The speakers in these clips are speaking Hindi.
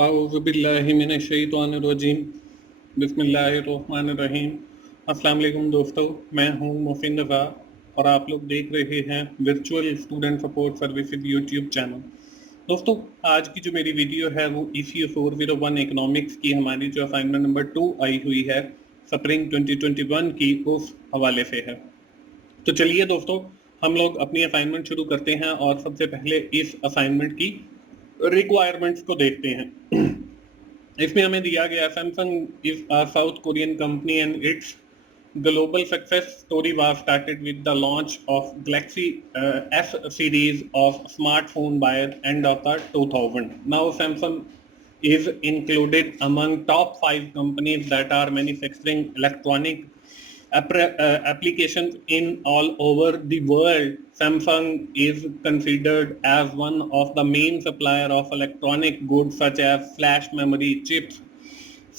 औज़ुबिल्लाहिमिनश्शैतानिर्रजीम बिस्मिल्लाहिर्रहमानिर्रहीम। अस्सलाम वालेकुम दोस्तों, मैं हूं मोहसिन रज़ा और आप लोग देख रहे हैं virtual student support services YouTube channel. दोस्तों, आज की जो मेरी वीडियो है वो ECU 401 इकोनॉमिक्स की हमारी जो असाइनमेंट नंबर 2 आई हुई है स्प्रिंग 2021 की, उस हवाले से है। तो चलिए दोस्तों, हम लोग अपनी असाइनमेंट शुरू करते हैं और सबसे पहले इस असाइनमेंट की रिक्वायरमेंट्स को देखते हैं। इसमें हमें दिया गया Samsung is a south Korean company and it's global success story was started with the launch of Galaxy S series of smartphone by end of the 2000. Now Samsung is included among top 5 companies that are manufacturing electronic applications in all over the world. Samsung is considered as one of the main supplier of electronic goods such as flash memory chips,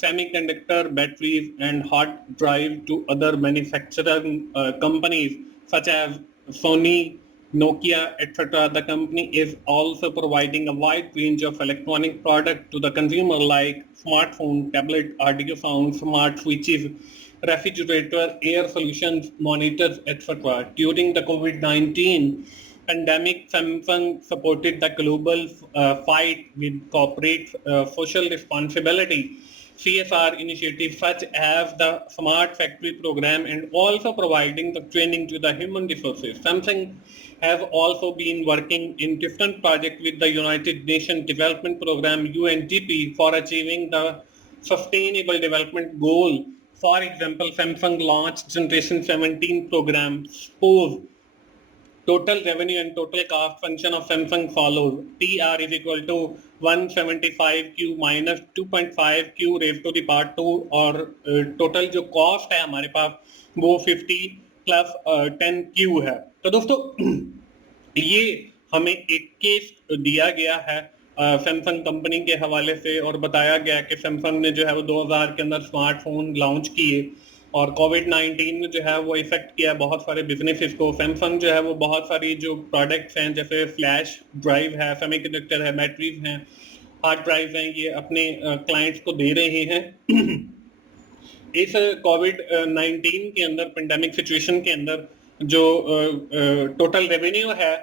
semiconductor batteries and hard drive to other manufacturing companies such as Sony, Nokia, etc. The company is also providing a wide range of electronic products to the consumer like smartphone, tablet, audio sound, smart switches, refrigerator, air solutions, monitors, etc. During the COVID-19 pandemic, Samsung supported the global fight with corporate social responsibility CSR initiatives such as the Smart Factory program and also providing the training to the human resources. Samsung has also been working in different projects with the United Nations Development Program UNDP for achieving the Sustainable Development Goal. For example, Samsung launched Generation 17 program, SPOSE. Total revenue and total cost function of Samsung follows. TR is equal to 175Q minus 2.5Q raised to the power 2 और टोटल जो कॉस्ट है हमारे पास वो 50 प्लस 10Q है। तो दोस्तों ये हमें एक केस दिया गया है सैमसंग कंपनी के हवाले से और बताया गया कि सैमसंग ने जो है वो 2000 के अंदर स्मार्टफोन लॉन्च किए और कोविड-19 ने जो है वो इफेक्ट किया बहुत सारे बिजनेसेस को। सैमसंग जो है वो बहुत सारी जो प्रोडक्ट्स हैं जैसे फ्लैश ड्राइव है, सेमीकंडक्टर है, बैटरीज हैं, हार्ड ड्राइव हैं, ये अपने क्लाइंट्स को दे रहे हैं। इस कोविड-19 के अंदर, पेंडेमिक सिचुएशन के अंदर जो टोटल रेवेन्यू है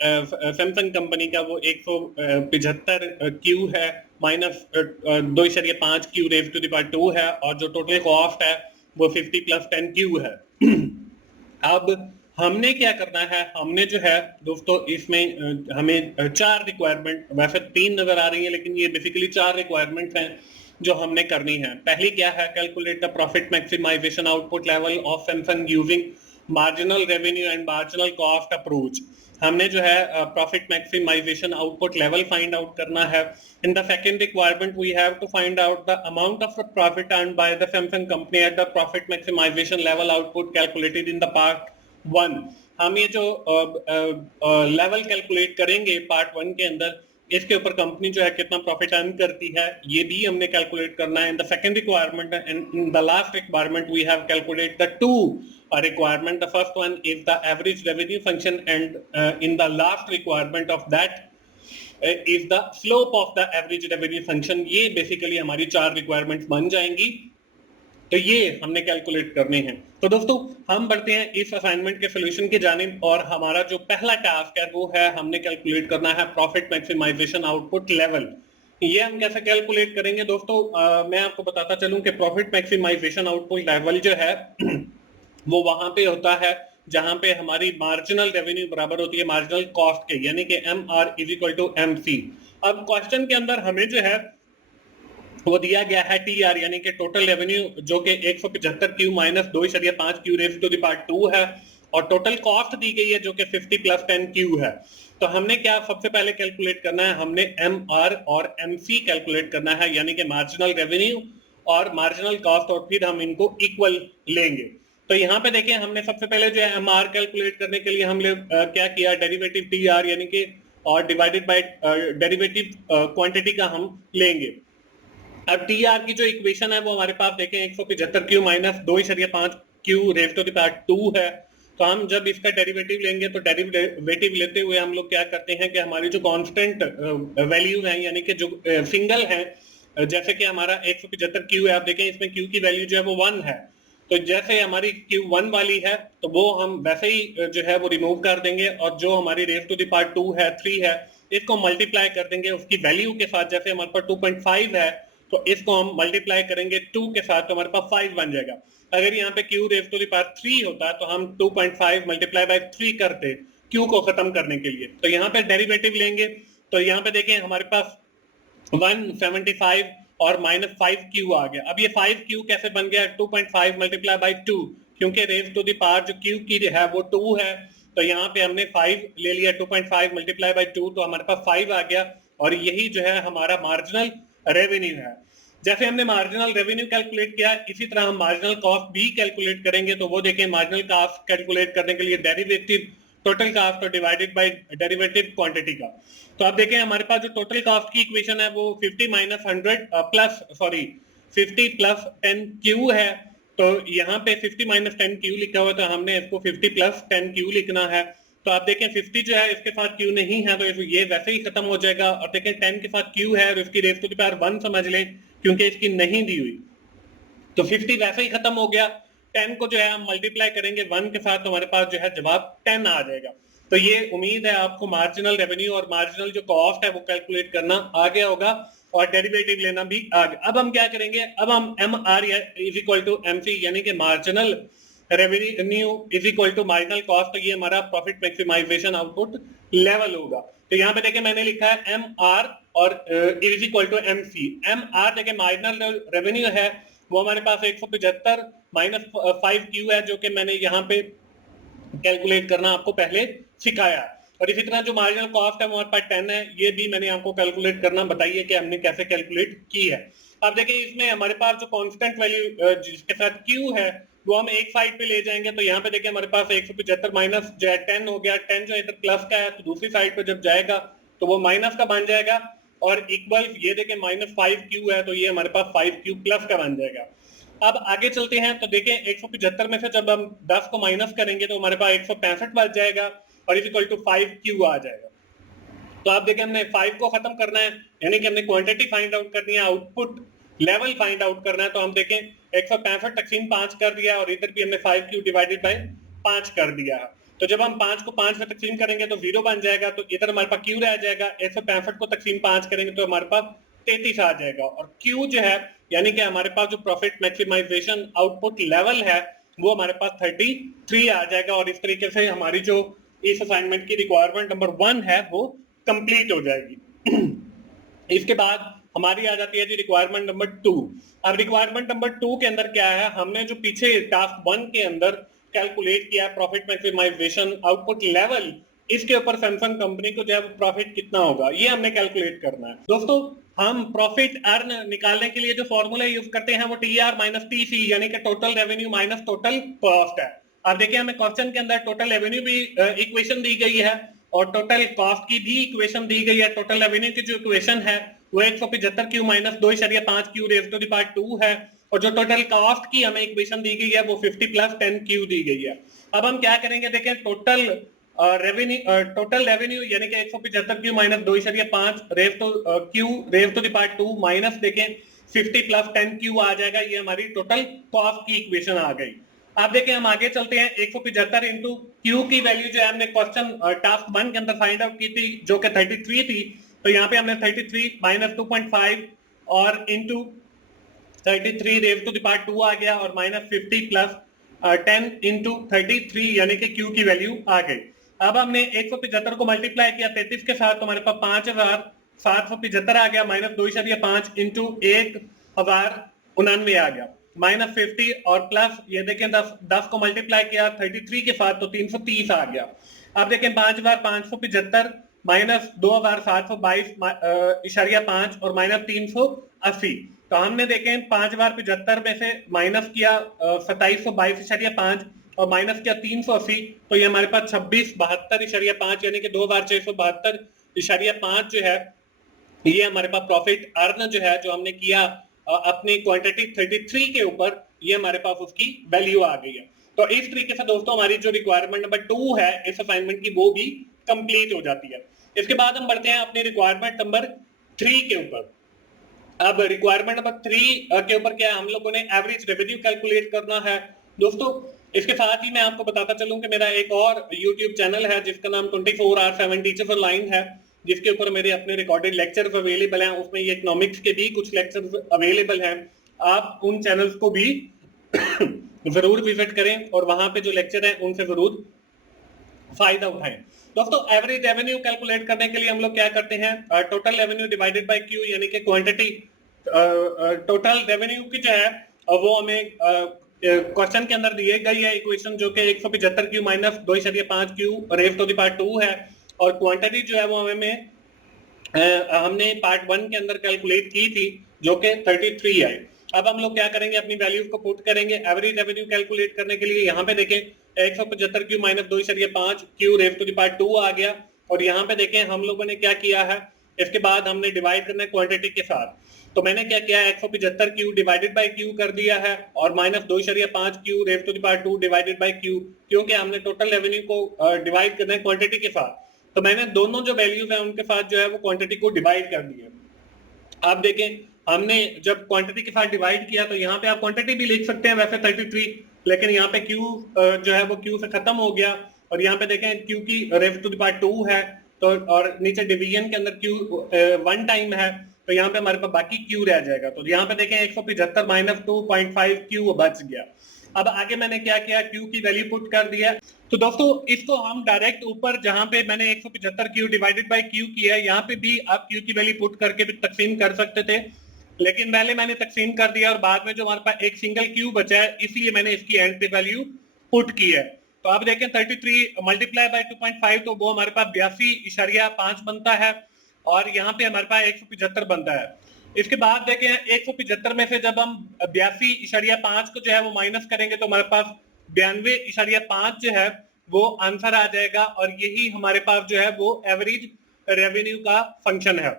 सैमसंग कंपनी का वो 175 क्यू है minus 2.5 q raise to the power 2 है और जो टोटल कॉस्ट है वो 50 प्लस 10 क्यू है। अब हमने क्या करना है, हमने जो है दोस्तों इसमें हमें 4 रिक्वायरमेंट, वैसे 3 नजर आ रही है लेकिन ये बेसिकली 4 रिक्वायरमेंट हैं जो हमने करनी है। पहली क्या है, calculate the profit maximisation output level of Samsung using marginal revenue and marginal cost approach. हमने जो है profit maximisation output level find out करना है। In the second requirement we have to find out the amount of profit earned by the Samsung company at the profit maximisation level output calculated in the part 1। हम ये जो लेवल कैलकुलेट करेंगे पार्ट 1 के अंदर, इसके ऊपर कंपनी जो है कितना प्रॉफिट अर्न करती है ये भी हमने कैलकुलेट करना है in the second requirement. And in the last requirement we have calculate the 2 requirement. The first one is the average revenue function and in the last requirement of that is the slope of the average revenue function. ये basically हमारी 4 requirements बन जाएंगी, तो ये हमने कैलकुलेट करने हैं। तो दोस्तों हम बढ़ते हैं इस असाइनमेंट के सोल्यूशन की जानिब और हमारा जो पहला टास्क है वो है हमने कैलकुलेट करना है प्रॉफिट मैक्सिमाइजेशन आउटपुट लेवल। ये हम कैसे कैलकुलेट करेंगे दोस्तों, मैं आपको बताता चलूं कि प्रॉफिट मैक्सिमाइजेशन आउटपुट लेवल जो है वो वहां पे होता है जहां पे हमारी मार्जिनल रेवेन्यू बराबर होती है मार्जिनल कॉस्ट के, यानी कि MR is equal to MC। अब क्वेश्चन के अंदर हमें जो है वो दिया गया है TR यानी कि टोटल रेवेन्यू जो कि 175 q minus 2.5 q raise to the power 2 है और टोटल कॉस्ट दी गई है जो कि 50 प्लस 10 क्यू है। तो हमने क्या सबसे पहले कैलकुलेट करना है, हमने MR और MC कैलकुलेट करना है यानी कि मार्जिनल रेवेन्यू और मार्जिनल कॉस्ट, और फिर हम इनको इक्वल लेंगे। तो यहाँ पे देखिए हमने सबसे पहले जो है MR कैलकुलेट करने के लिए हमने क्या किया, डेरिवेटिव TR यानी कि और डिवाइडेड बाय डेरिवेटिव क्वांटिटी का हम लेंगे। अब TR की जो इक्वेशन है वो हमारे पास देखें 175 q minus 2.5 q raise to the power 2 है। तो हम जब इसका डेरिवेटिव लेंगे तो डेरिवेटिव लेते हुए हम लोग क्या करते हैं कि हमारी जो कांस्टेंट वैल्यू है यानी कि जो सिंगल है जैसे कि हमारा 175 क्यू है, आप देखें इसमें क्यू की वैल्यू जो है वो 1 है, तो जैसे हमारी क्यू 1 वाली है तो वो हम वैसे ही जो है वो रिमूव कर देंगे, और जो हमारी रेज टू द पावर 2 है, 3 है, इसको मल्टीप्लाई कर देंगे उसकी वैल्यू के साथ। जैसे हमारे पास 2.5 है तो इसको हम मल्टीप्लाई करेंगे 2 के साथ, तो हमारे पास 5 बन जाएगा। अगर यहाँ पे q raise to the power 3 होता तो हम 2.5 मल्टीप्लाई बाय 3 करते क्यू को खत्म करने के लिए। तो यहाँ पे डेरिवेटिव लेंगे, तो यहाँ पे देखें हमारे पास 175 और -5 क्यू आ गया। अब ये 5 क्यू कैसे बन गया? 2.5 मल्टीप्लाई बाई 2, क्योंकि रेज टू द पावर जो क्यू की है वो 2 है, तो यहाँ पे हमने 5 ले लिया। 2.5 मल्टीप्लाई बाई 2, तो हमारे पास 5 आ गया, और यही जो है हमारा मार्जिनल रेवेन्यू है। जैसे हमने मार्जिनल रेवेन्यू कैलकुलेट किया, इसी तरह हम मार्जिनल कॉस्ट भी कैलकुलेट करेंगे। तो वो देखें, मार्जिनल कॉस्ट कैलकुलेट करने के लिए डेरिवेटिव टोटल कॉस्ट और डिवाइडेड बाय डेरिवेटिव क्वांटिटी का। तो आप देखें हमारे पास जो टोटल कॉस्ट की इक्वेशन है वो 50 माइनस 100 प्लस 50 प्लस 10 क्यू है। तो यहाँ पे 50 माइनस 10 क्यू लिखा हुआ, तो हमने इसको 50 प्लस 10 क्यू लिखना है। तो आप देखें 50 जो है इसके साथ क्यू नहीं है, तो ये वैसे ही खत्म हो जाएगा। और देखें 10 के साथ क्यू है और इसकी रेज टू द पावर 1 समझ लें, क्योंकि इसकी नहीं दी हुई, तो 50 वैसे ही खत्म हो गया। 10 को जो है हम मल्टीप्लाई करेंगे 1 के साथ, तो हमारे पास जो है जवाब 10 आ जाएगा। तो ये उम्मीद है आपको मार्जिनल रेवेन्यू और मार्जिनल जो कॉस्ट है वो कैलकुलेट करना आ गया होगा, और डेरिवेटिव लेना भी आ गया। अब हम क्या करेंगे? अब हम MR is equal to MC, यानी कि marginal revenue is equal to marginal cost, तो ये हमारा प्रॉफिट मैक्सिमाइजेशन आउटपुट लेवल होगा। तो यहाँ पे देखिए मैंने लिखा है MR और is equal to MC। MR देखिए मार्जिनल रेवेन्यू है, वो हमारे पास 175 माइनस 5 क्यू है, जो कि मैंने यहाँ पे कैलकुलेट करना आपको पहले सिखाया। और इसी तरह जो मार्जिनल कॉस्ट है वो हमारे पास 10 है, ये भी मैंने आपको कैलकुलेट करना बताइए कि हमने कैसे कैलकुलेट की है। अब देखिए इसमें हमारे पास जो कांस्टेंट वैल्यू जिसके साथ क्यू है वो हम एक साइड पे ले जाएंगे। तो यहाँ पे देखिए हमारे पास 175 माइनस जो है 10 हो गया। 10 जो इधर प्लस का है, तो दूसरी साइड पे जब जाएगा तो वो माइनस का बन जाएगा, और इक्वल ये देखिए -5 क्यू है, तो ये हमारे पास 5 क्यू प्लस का बन जाएगा। अब आगे चलते हैं, तो देखें 175 में से जब हम 10 को माइनस करेंगे तो हमारे पास 165 बच जाएगा, और इज इक्वल टू 5 क्यू आ जाएगा। तो आप देखें हमने 5 को खत्म करना है, यानी कि हमने क्वांटिटी फाइंड आउट करनी है, आउटपुट लेवल फाइंड आउट करना है। तो हम देखें 165 तकसीम 5 कर दिया, और इधर भी हमने 5 क्यू डिवाइडेड बाय 5 कर दिया। तो जब हम 5 को 5 में तकसीम करेंगे तो 0 बन जाएगा, तो इधर हमारे पास क्यू रह जाएगा। 165 को तकसीम 5 करेंगे तो हमारे पास 33 आ जाएगा, और क्यू जो है यानी कि हमारे पास जो प्रॉफिट मैक्सिमाइजेशन आउटपुट लेवल है वो हमारे पास 33 आ जाएगा। और इस तरीके से हमारी जो इस असाइनमेंट की रिक्वायरमेंट नंबर 1 है वो कंप्लीट हो जाएगी। इसके बाद हमारी आ जाती है जी रिक्वायरमेंट नंबर 2। अब रिक्वायरमेंट नंबर 2 के अंदर क्या है? हमने जो पीछे टास्क 1 के अंदर कैलकुलेट किया प्रॉफिट मैक्सिमाइजेशन आउटपुट लेवल, इसके ऊपर सैमसंग कंपनी को जो है प्रॉफिट कितना होगा ये हमने कैलकुलेट करना है। दोस्तों हम प्रॉफिट अर्न निकालने के लिए जो फॉर्मूला यूज करते हैं वो TR माइनस TC, यानी कि total revenue minus total cost है। अब देखिए हमें क्वेश्चन के अंदर टोटल रेवेन्यू भी इक्वेशन दी गई है, और टोटल कॉस्ट की भी इक्वेशन दी गई है। टोटल रेवेन्यू की जो इक्वेशन है वो 175 q minus 2.5 q raise to the power 2 है, और जो टोटल कॉस्ट की हमें इक्वेशन दी गई है वो 50 प्लस 10 क्यू दी गई है। अब हम क्या करेंगे? देखें टोटल रेवेन्यू यानी कि 175 q minus 2.5 raise to q raise to the power 2 minus देखें 50 प्लस 10 क्यू आ जाएगा। ये हमारी टोटल कॉस्ट की इक्वेशन आ गई। आप देखें हम आगे चलते हैं। 175 इंटू क्यू की वैल्यू जो है हमने क्वेश्चन टास्क 1 के अंदर फाइंड आउट की थी, जो कि 33 थी। तो यहाँ पे हमने 33 माइनस 2.5 और into 33 raise to the power 2 आ गया, और माइनस 50 प्लस 10 इंटू 33 यानी कि क्यू की वैल्यू आ गई। अब हमने 175 को मल्टीप्लाई किया 33 के साथ, तो हमारे पास 5775 आ गया, माइनस 2.5 इंटू 1099 आ गया, माइनस 50 और प्लस ये देखें 10 को मल्टीप्लाई किया 33 के साथ, तो 330 आ गया। अब देखें 5575 माइनस 2722.5 और माइनस 380। तो हमने देखें 5075 में से माइनस किया 2722.5 और माइनस किया 380, तो ये हमारे पास 2672.5 यानी कि 2672.5 जो है ये हमारे पास प्रॉफिट अर्न जो है जो हमने किया अपनी क्वांटिटी 33 के ऊपर, ये हमारे पास उसकी वैल्यू आ गई है। तो इस तरीके से दोस्तों हमारी जो रिक्वायरमेंट नंबर 2 है इस असाइनमेंट की वो भी कंप्लीट हो जाती है। इसके बाद हम बढ़ते हैं अपनी रिक्वायरमेंट नंबर 3 के ऊपर। अब रिक्वायरमेंट नंबर 3 के ऊपर क्या है, हम लोगों ने एवरेज रेवेन्यू कैलकुलेट करना है। दोस्तों इसके साथ ही मैं आपको बताता चलूं कि मेरा एक और यूट्यूब चैनल है जिसका नाम 24/7 टीचर्स ऑनलाइन है, जिसके ऊपर मेरे अपने रिकॉर्डेड लेक्चर्स अवेलेबल हैं। उसमें ये इकोनॉमिक्स के भी कुछ लेक्चर्स अवेलेबल हैं। आप उन चैनल्स को भी जरूर विजिट करें और वहां पे जो लेक्चर है उनसे जरूर फायदा उठाएं। दोस्तों एवरेज रेवेन्यू कैलकुलेट करने के लिए हम लोग क्या करते हैं, total revenue divided by Q, यानी कि क्वांटिटी टोटल रेवेन्यू की जो है वो हमें क्वेश्चन के अंदर दिए गई है इक्वेशन, जो कि 175 q minus 2.5 q raise to the power 2 है, और क्वांटिटी जो है वो हमें हमने पार्ट 1 के अंदर कैलकुलेट की थी जो कि 33 है। अब हम लोग क्या करेंगे, अपनी वैल्यूज को पुट करेंगे एवरेज रेवेन्यू कैलकुलेट करने के लिए। यहाँ पे देखें 175 q minus 2.5 q raise to the power 2 आ गया, और यहाँ पे देखें हम लोगों ने क्या किया है, इसके बाद हमने डिवाइड करना है क्वांटिटी के साथ। तो मैंने क्या किया, 175 क्यू डिवाइडेड बाय क्यू कर दिया है, और minus 2.5 q raise to the power 2 divided by q, क्योंकि हमने टोटल रेवेन्यू को डिवाइड करना है क्वांटिटी के साथ। तो मैंने दोनों जो वैल्यूज है उनके साथ जो है वो क्वांटिटी को डिवाइड कर दिया। आप देखें हमने जब क्वांटिटी के साथ डिवाइड किया तो यहाँ पे आप क्वांटिटी भी लिख सकते हैं वैसे 33, लेकिन यहाँ पे क्यू जो है वो क्यू से खत्म हो गया, और यहाँ पे देखें क्यू की रेज टू द पावर 2 है, तो और नीचे डिवीजन के अंदर क्यू 1 टाइम है, तो यहाँ पे हमारे पास बाकी क्यू रह जाएगा। तो यहाँ पे देखें 175 माइनस 2.5 क्यू बच गया। अब आगे मैंने क्या किया, क्यू की वैल्यू पुट कर दिया। तो दोस्तों इसको हम डायरेक्ट ऊपर जहां पे मैंने 175 क्यू डिवाइडेड बाय क्यू किया है, यहाँ पे भी आप क्यू की वैल्यू पुट करके भी तकसीम कर सकते थे, लेकिन पहले मैंने तकसीम कर दिया और बाद में जो हमारे पास एक सिंगल क्यू बचा है इसलिए मैंने इसकी एंड पे वैल्यू पुट की है। तो आप देखें 33 मल्टीप्लाई बाय 2.5 तो वो हमारे पास 82.5 बनता है, और यहाँ पे हमारे पास 175 बनता है। इसके बाद देखें 175 में से जब हम 82.5 को जो है वो माइनस करेंगे तो हमारे पास 92.5 जो है वो आंसर आ जाएगा, और यही हमारे पास जो है वो एवरेज रेवेन्यू का फंक्शन है।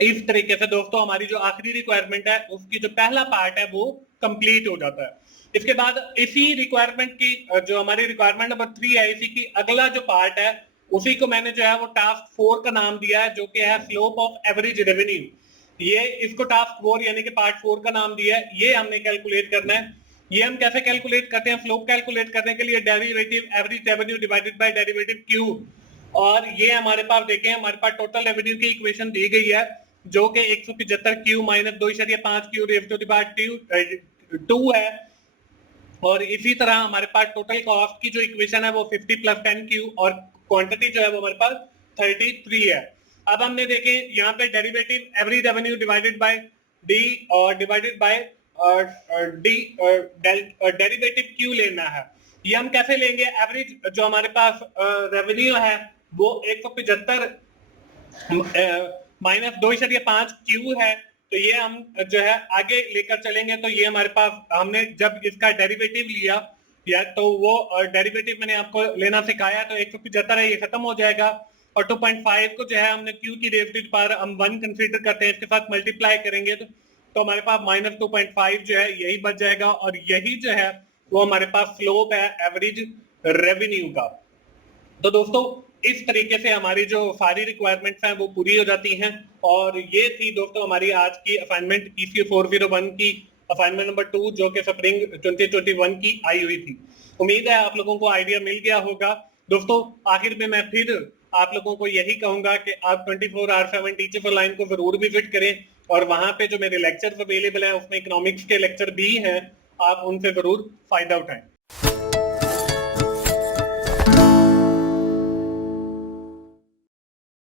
इस तरीके से दोस्तों हमारी जो आखिरी रिक्वायरमेंट है उसकी जो पहला पार्ट है वो कंप्लीट हो जाता है। इसके बाद इसी रिक्वायरमेंट की जो हमारी रिक्वायरमेंट नंबर 3 है, इसी की अगला जो पार्ट है उसी को मैंने जो है वो टास्क 4 का नाम दिया है, जो कि है स्लोप ऑफ एवरेज रेवेन्यू। ये इसको टास्क 4 यानी कि पार्ट 4 का नाम दिया है, ये हमने कैलकुलेट करना है। ये हम कैसे कैलकुलेट करते हैं, स्लोप कैलकुलेट करने के लिए derivative average revenue divided by derivative q, और ये हमारे पास देखें हमारे पास टोटल रेवेन्यू की इक्वेशन दी गई है जो कि 175 q minus 2.5 q raise to the power 2 है, और इसी तरह हमारे पास टोटल कॉस्ट की जो इक्वेशन है वो 50 प्लस 10 क्यू, और क्वांटिटी जो है वो हमारे पास 33 है। अब हमने देखे यहाँ पे derivative average revenue divided by D और divided by D derivative Q लेना है। ये हम कैसे लेंगे, एवरेज जो हमारे पास रेवेन्यू है वो 175 माइनस 2.5 क्यू है, तो ये हम जो है आगे लेकर चलेंगे। तो ये हमारे पास हमने जब इसका डेरिवेटिव लिया या तो वो डेरिवेटिव मैंने आपको लेना सिखाया, तो 175 है ये खत्म हो जाएगा, और 2.5 को जो है हमने क्यू की रेज टू द पावर हम 1 कंसीडर करते हैं, इसके साथ मल्टीप्लाई करेंगे तो हमारे पास माइनस 2.5 जो है यही बच जाएगा, और यही जो है वो हमारे पास स्लोप है एवरेज रेवेन्यू का। तो दोस्तों इस तरीके से हमारी जो सारी रिक्वायरमेंट्स हैं वो पूरी हो जाती हैं, और ये थी दोस्तों हमारी आज की असाइनमेंट ECU 401 की असाइनमेंट नंबर 2 जो कि स्प्रिंग 2021 की आई हुई थी। उम्मीद है आप लोगों को आइडिया मिल गया होगा। दोस्तों आखिर में मैं फिर आप लोगों को यही कहूंगा कि आप 24/7 टीचर्स ऑनलाइन को जरूर विजिट करें, और वहां पे जो मेरे लेक्चर्स अवेलेबल हैं उसमें इकोनॉमिक्स के लेक्चर भी हैं, आप उनसे जरूर फायदा उठाएं।